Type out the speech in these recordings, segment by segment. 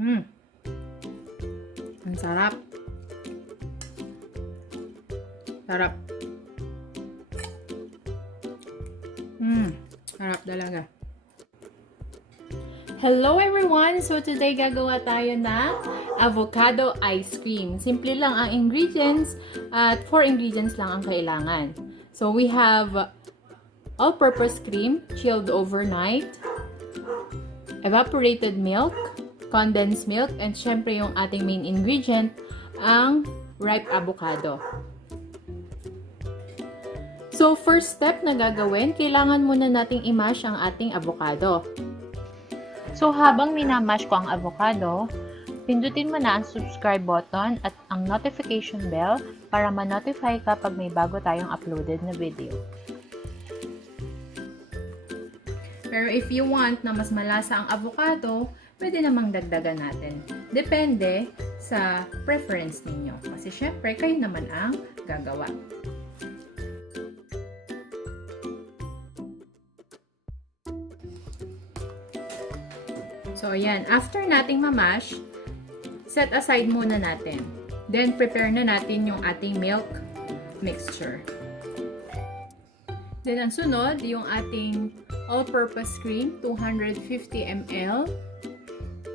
Ang sarap. Sarap. Sarap talaga. Hello everyone! So today gagawa tayo ng avocado ice cream. Simple lang ang ingredients at 4 ingredients lang ang kailangan. So we have all-purpose cream, chilled overnight, evaporated milk, condensed milk, and syempre yung ating main ingredient, ang ripe avocado. So first step na gagawin, kailangan muna nating i-mash ang ating avocado. So, habang minamash ko ang avocado, pindutin mo na ang subscribe button at ang notification bell para ma-notify ka pag may bago tayong uploaded na video. Pero if you want na mas malasa ang avocado, pwede namang dagdagan natin. Depende sa preference ninyo. Kasi syempre, kayo naman ang gagawa. So, ayan. After nating mamash, set aside muna natin. Then, prepare na natin yung ating milk mixture. Then, ang sunod, yung ating all-purpose cream, 250 ml,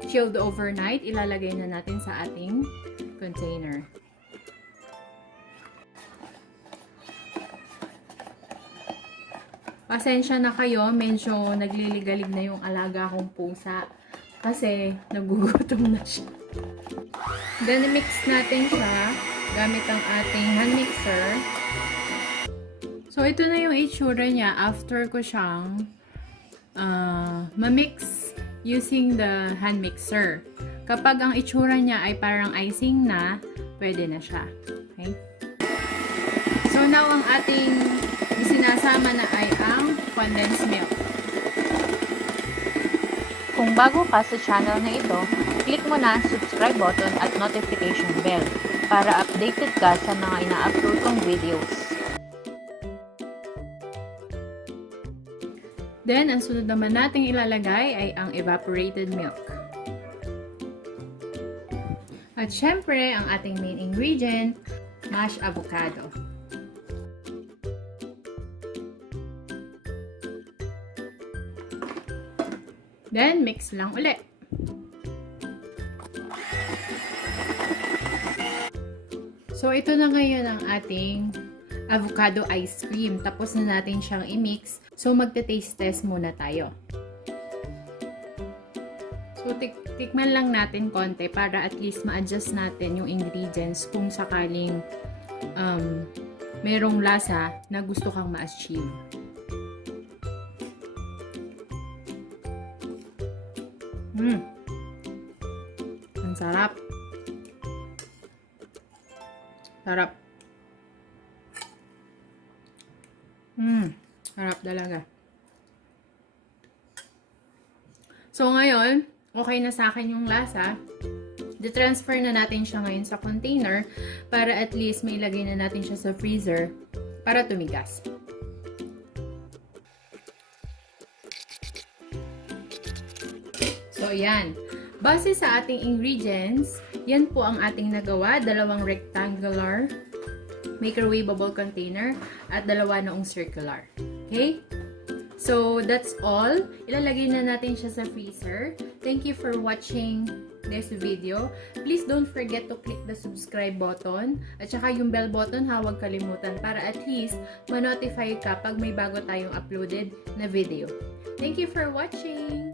chilled overnight. Ilalagay na natin sa ating container. Pasensya na kayo, medyo nagliligalig na yung alaga kong pusa. Kasi nagugutom na siya. Then, mix natin siya gamit ang ating hand mixer. So, ito na yung itsura niya after ko siyang ma-mix using the hand mixer. Kapag ang itsura niya ay parang icing na, pwede na siya. Okay? So, now ang ating isinasama na ay ang condensed milk. Kung bago ka sa channel na ito, click mo na ang subscribe button at notification bell para updated ka sa mga ina-upload kong videos. Then, ang sunod naman nating ilalagay ay ang evaporated milk. At syempre, ang ating main ingredient, mashed avocado. Then, mix lang ulit. So, ito na ngayon ang ating avocado ice cream. Tapos na natin siyang i-mix. So, magte-taste test muna tayo. So, tikman lang natin konti para at least ma-adjust natin yung ingredients kung sakaling merong lasa na gusto kang ma-achieve. Ang sarap. Sarap. Sarap talaga. So, ngayon, okay na sa akin yung lasa. I-transfer na natin siya ngayon sa container para at least mailagay na natin siya sa freezer para tumigas. So, yan. Base sa ating ingredients, yan po ang ating nagawa. 2 rectangular microwavable container at 2 noong circular. Okay? So, that's all. Ilalagay na natin siya sa freezer. Thank you for watching this video. Please don't forget to click the subscribe button at saka yung bell button, huwag kalimutan para at least ma-notify ka pag may bago tayong uploaded na video. Thank you for watching!